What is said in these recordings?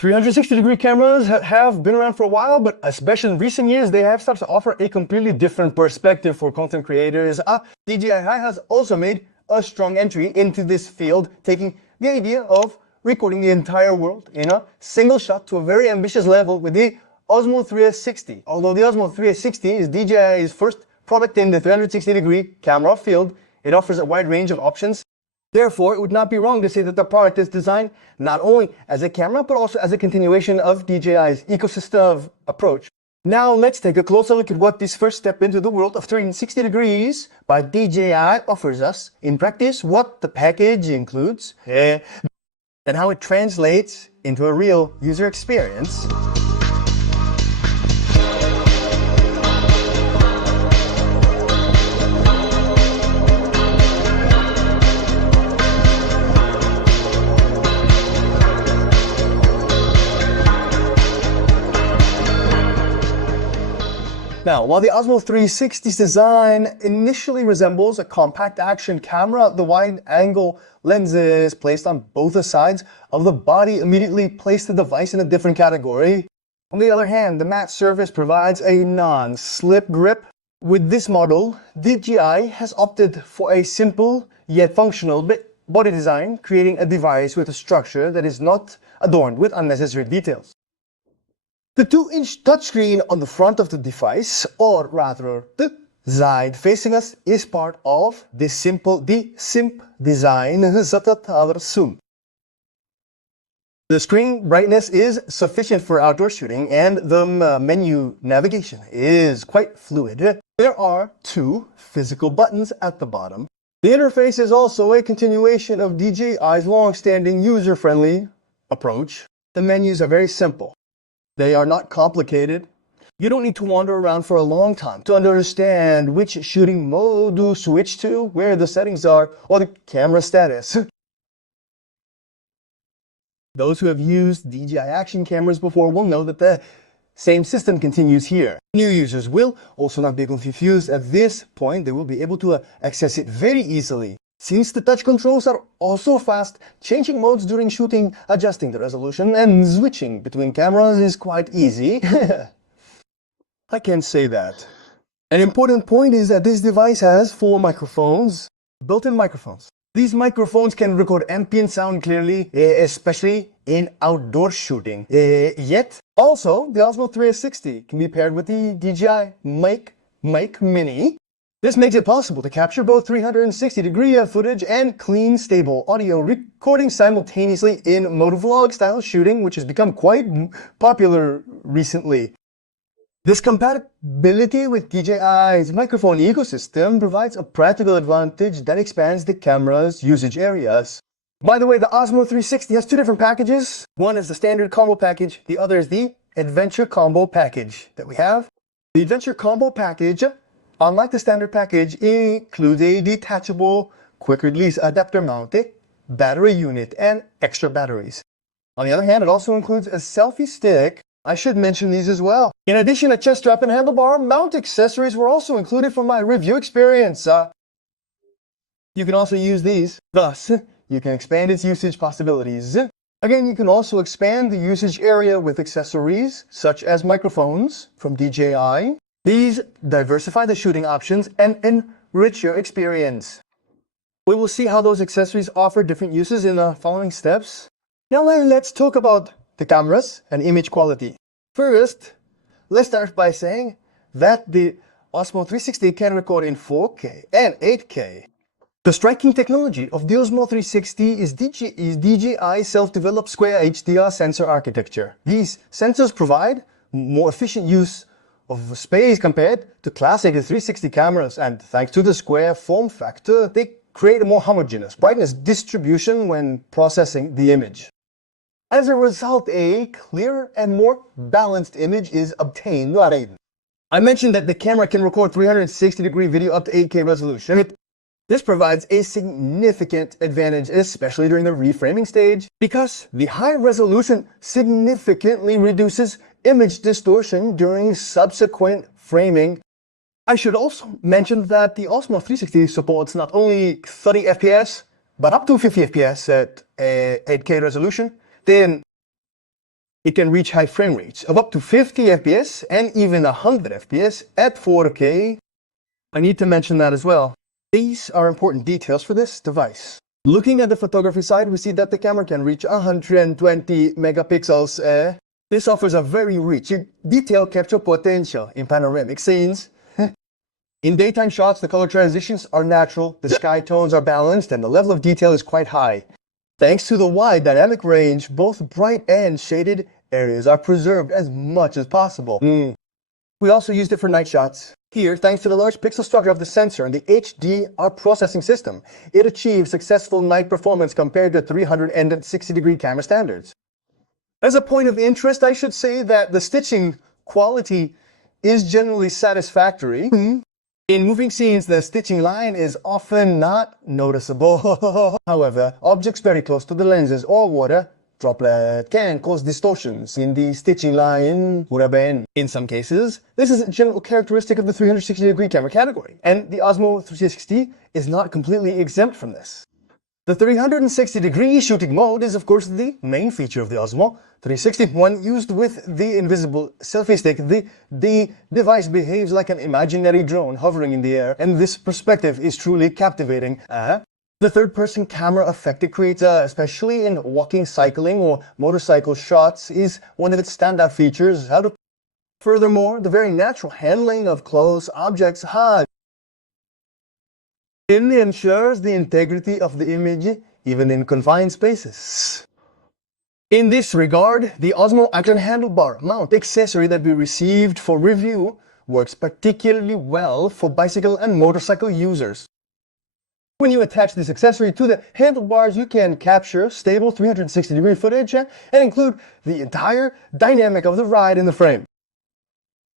360-degree cameras have been around for a while, but especially in recent years, they have started to offer a completely different perspective for content creators. DJI has also made a strong entry into this field, taking the idea of recording the entire world in a single shot to a very ambitious level with the Osmo 360. Although the Osmo 360 is DJI's first product in the 360-degree camera field, it offers a wide range of options. Therefore, it would not be wrong to say that the product is designed not only as a camera, but also as a continuation of DJI's ecosystem approach. Now, let's take a closer look at what this first step into the world of 360 degrees by DJI offers us. In practice, what the package includes, and how it translates into a real user experience. Now, while the Osmo 360's design initially resembles a compact action camera, the wide-angle lenses placed on both sides of the body immediately place the device in a different category. On the other hand, the matte surface provides a non-slip grip. With this model, DJI has opted for a simple yet functional body design, creating a device with a structure that is not adorned with unnecessary details. The 2-inch touchscreen on the front of the device, or rather the side facing us, is part of this simple SIMP design. The screen brightness is sufficient for outdoor shooting, and the menu navigation is quite fluid. There are 2 physical buttons at the bottom. The interface is also a continuation of DJI's long-standing user-friendly approach. The menus are very simple. They are not complicated. You don't need to wander around for a long time to understand which shooting mode to switch to, where the settings are, or the camera status. Those who have used DJI action cameras before will know that the same system continues here. New users will also not be confused. At this point, they will be able to access it very easily. Since the touch controls are also fast, changing modes during shooting, adjusting the resolution, and switching between cameras is quite easy. I can say that. An important point is that this device has 4 microphones, built-in microphones. These microphones can record ambient sound clearly, especially in outdoor shooting. Yet, also, the Osmo 360 can be paired with the DJI Mic Mini. This makes it possible to capture both 360-degree footage and clean, stable audio recording simultaneously in motovlog style shooting, which has become quite popular recently. This compatibility with DJI's microphone ecosystem provides a practical advantage that expands the camera's usage areas. By the way, the Osmo 360 has 2 different packages. One is the standard combo package, the other is the Adventure Combo package that we have. The Adventure Combo package, unlike the standard package, includes a detachable quick-release adapter-mounted battery unit and extra batteries. On the other hand, it also includes a selfie stick. I should mention these as well. In addition, a chest strap and handlebar mount accessories were also included from my review experience. You can also use these. Thus, you can expand its usage possibilities. Again, you can also expand the usage area with accessories, such as microphones from DJI. These diversify the shooting options and enrich your experience. We will see how those accessories offer different uses in the following steps. Now let's talk about the cameras and image quality. First, let's start by saying that the Osmo 360 can record in 4K and 8K. The striking technology of the Osmo 360 is DJI self-developed square HDR sensor architecture. These sensors provide more efficient use of space compared to classic 360 cameras, and thanks to the square form factor, they create a more homogeneous brightness distribution when processing the image. As a result, a clearer and more balanced image is obtained. I mentioned that the camera can record 360-degree video up to 8K resolution. This provides a significant advantage, especially during the reframing stage, because the high resolution significantly reduces image distortion during subsequent framing. I should also mention that the Osmo 360 supports not only 30 FPS, but up to 50 FPS at 8K resolution. Then It can reach high frame rates of up to 50 FPS and even 100 FPS at 4K. I need to mention that as well. These are important details for this device. Looking at the photography side, we see that the camera can reach 120 megapixels. This offers a very rich detail capture potential in panoramic scenes. In daytime shots, the color transitions are natural, the sky tones are balanced, and the level of detail is quite high. Thanks to the wide dynamic range, both bright and shaded areas are preserved as much as possible. We also used it for night shots. Here, thanks to the large pixel structure of the sensor and the HDR processing system, it achieves successful night performance compared to 360-degree camera standards. As a point of interest, I should say that the stitching quality is generally satisfactory. In moving scenes, the stitching line is often not noticeable. However, objects very close to the lenses or water droplet can cause distortions in the stitching line. In some cases, this is a general characteristic of the 360-degree camera category, and the Osmo 360 is not completely exempt from this. The 360-degree shooting mode is of course the main feature of the Osmo 360. When used with the invisible selfie stick, the device behaves like an imaginary drone hovering in the air, and this perspective is truly captivating. The third-person camera effect it creates, especially in walking, cycling, or motorcycle shots, is one of its standout features. Furthermore, the very natural handling of close objects ensures the integrity of the image even in confined spaces. In this regard, the Osmo Action handlebar mount accessory that we received for review works particularly well for bicycle and motorcycle users. When you attach this accessory to the handlebars, you can capture stable 360-degree footage and include the entire dynamic of the ride in the frame.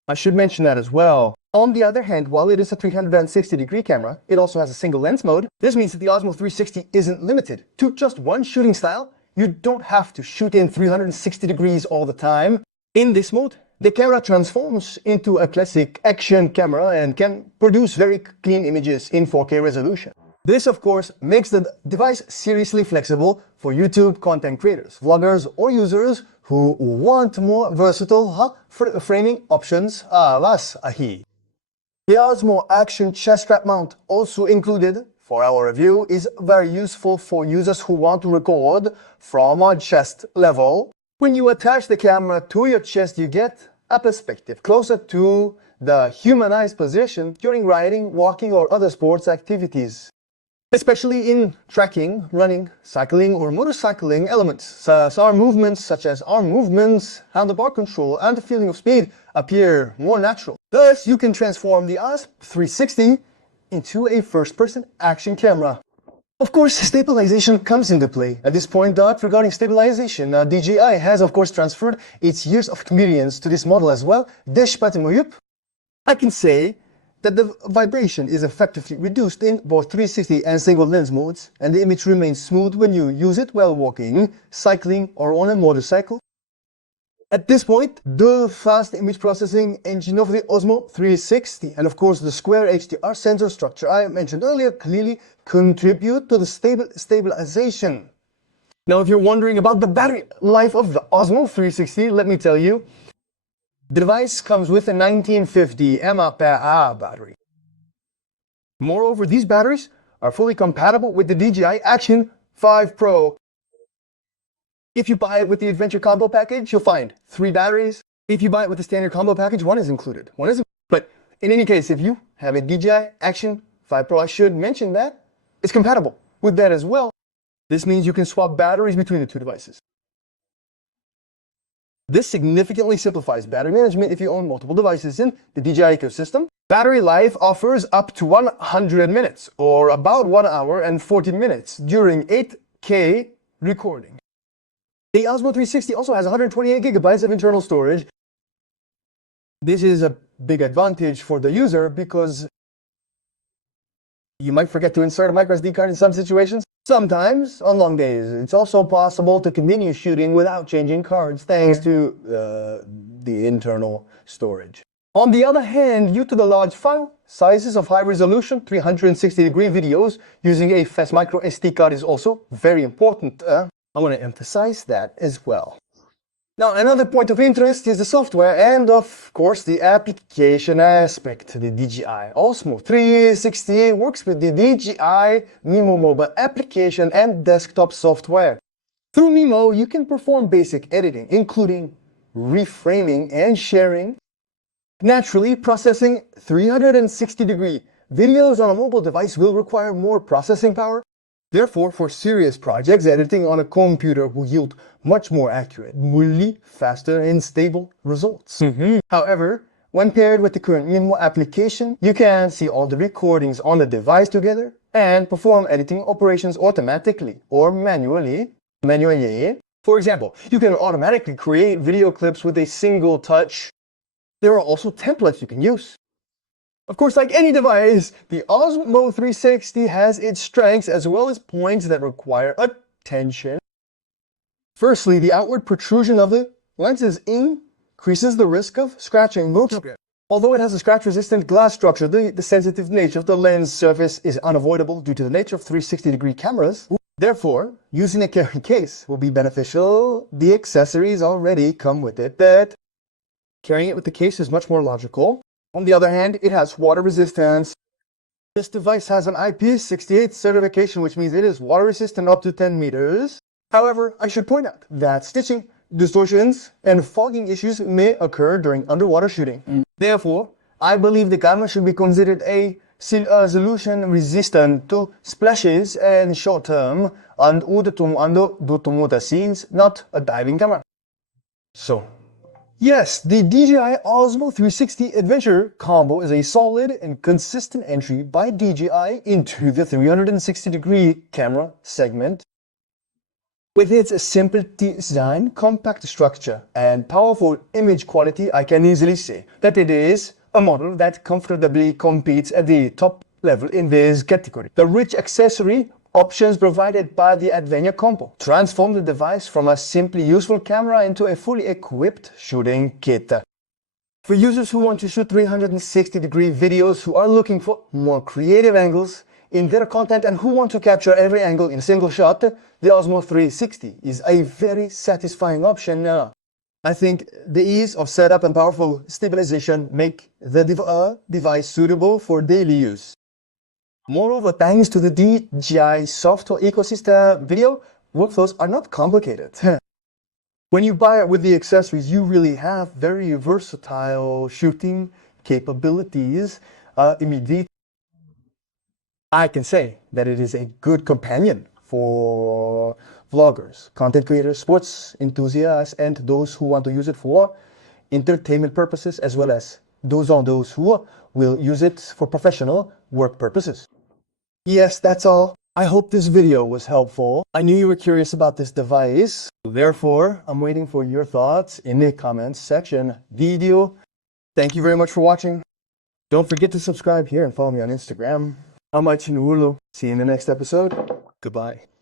I should mention that as well. On the other hand, while it is a 360-degree camera, it also has a single lens mode. This means that the Osmo 360 isn't limited to just one shooting style. You don't have to shoot in 360 degrees all the time. In this mode, the camera transforms into a classic action camera and can produce very clean images in 4K resolution. This, of course, makes the device seriously flexible for YouTube content creators, vloggers, or users who want more versatile framing options. The Osmo Action chest strap mount, also included for our review, is very useful for users who want to record from a chest level. When you attach the camera to your chest, you get a perspective closer to the humanized position during riding, walking, or other sports activities. Especially in trekking, running, cycling, or motorcycling elements. Arm movements such as arm movements, handlebar control, and the feeling of speed appear more natural. Thus, you can transform the Osmo 360 into a first-person action camera. Of course, stabilization comes into play. At this point, regarding stabilization, DJI has of course transferred its years of experience to this model as well. I can say that the vibration is effectively reduced in both 360 and single lens modes, and the image remains smooth when you use it while walking, cycling, or on a motorcycle. At this point, the fast image processing engine of the Osmo 360 and of course the square HDR sensor structure I mentioned earlier clearly contribute to the stabilization. Now, if you're wondering about the battery life of the Osmo 360, let me tell you, the device comes with a 1950 mAh battery. Moreover, these batteries are fully compatible with the DJI Action 5 Pro. If you buy it with the Adventure Combo package, you'll find 3 batteries. If you buy it with the standard combo package, one is included. But in any case, if you have a DJI Action 5 Pro, I should mention that it's compatible with that as well. This means you can swap batteries between the two devices. This significantly simplifies battery management if you own multiple devices in the DJI ecosystem. Battery life offers up to 100 minutes, or about 1 hour and 14 minutes during 8K recording. The Osmo 360 also has 128 gigabytes of internal storage. This is a big advantage for the user because you might forget to insert a microSD card in some situations. Sometimes, on long days, it's also possible to continue shooting without changing cards thanks to the internal storage. On the other hand, due to the large file sizes of high-resolution 360-degree videos, using a fast microSD card is also very important. I want to emphasize that as well. Now, another point of interest is the software and, of course, the application aspect. The DJI Osmo 360 works with the DJI Mimo mobile application and desktop software. Through Mimo, you can perform basic editing, including reframing and sharing. Naturally, processing 360-degree videos on a mobile device will require more processing power. Therefore, for serious projects, editing on a computer will yield much more accurate, faster and stable results. However, when paired with the current Mimo application, you can see all the recordings on the device together and perform editing operations automatically or manually. For example, you can automatically create video clips with a single touch. There are also templates you can use. Of course, like any device, the Osmo 360 has its strengths as well as points that require attention. Firstly, the outward protrusion of the lenses increases the risk of scratching. Although it has a scratch-resistant glass structure, the sensitive nature of the lens surface is unavoidable due to the nature of 360-degree cameras. Therefore, using a carry case will be beneficial. The accessories already come with it, but carrying it with the case is much more logical. On the other hand, it has water resistance. This device has an IP68 certification, which means it is water resistant up to 10 meters. However, I should point out that stitching, distortions, and fogging issues may occur during underwater shooting. Therefore, I believe the camera should be considered a solution resistant to splashes and short-term and underwater scenes, not a diving camera. So, yes, the DJI Osmo 360 Adventure combo is a solid and consistent entry by DJI into the 360-degree camera segment. With its simple design, compact structure, and powerful image quality, I can easily say that it is a model that comfortably competes at the top level in this category. The rich accessory options provided by the Adventure combo transform the device from a simply useful camera into a fully equipped shooting kit. For users who want to shoot 360-degree videos, who are looking for more creative angles in their content and who want to capture every angle in a single shot, the Osmo 360 is a very satisfying option. I think the ease of setup and powerful stabilization make the device suitable for daily use. Moreover, thanks to the DJI software ecosystem, video workflows are not complicated. When you buy it with the accessories, you really have very versatile shooting capabilities. Immediately, I can say that it is a good companion for vloggers, content creators, sports enthusiasts, and those who want to use it for entertainment purposes, as well as those who will use it for professional work purposes. Yes, that's all. I hope this video was helpful. I knew you were curious about this device. Therefore, I'm waiting for your thoughts in the comments section. Video. Thank you very much for watching. Don't forget to subscribe here and follow me on Instagram. See you in the next episode. Goodbye.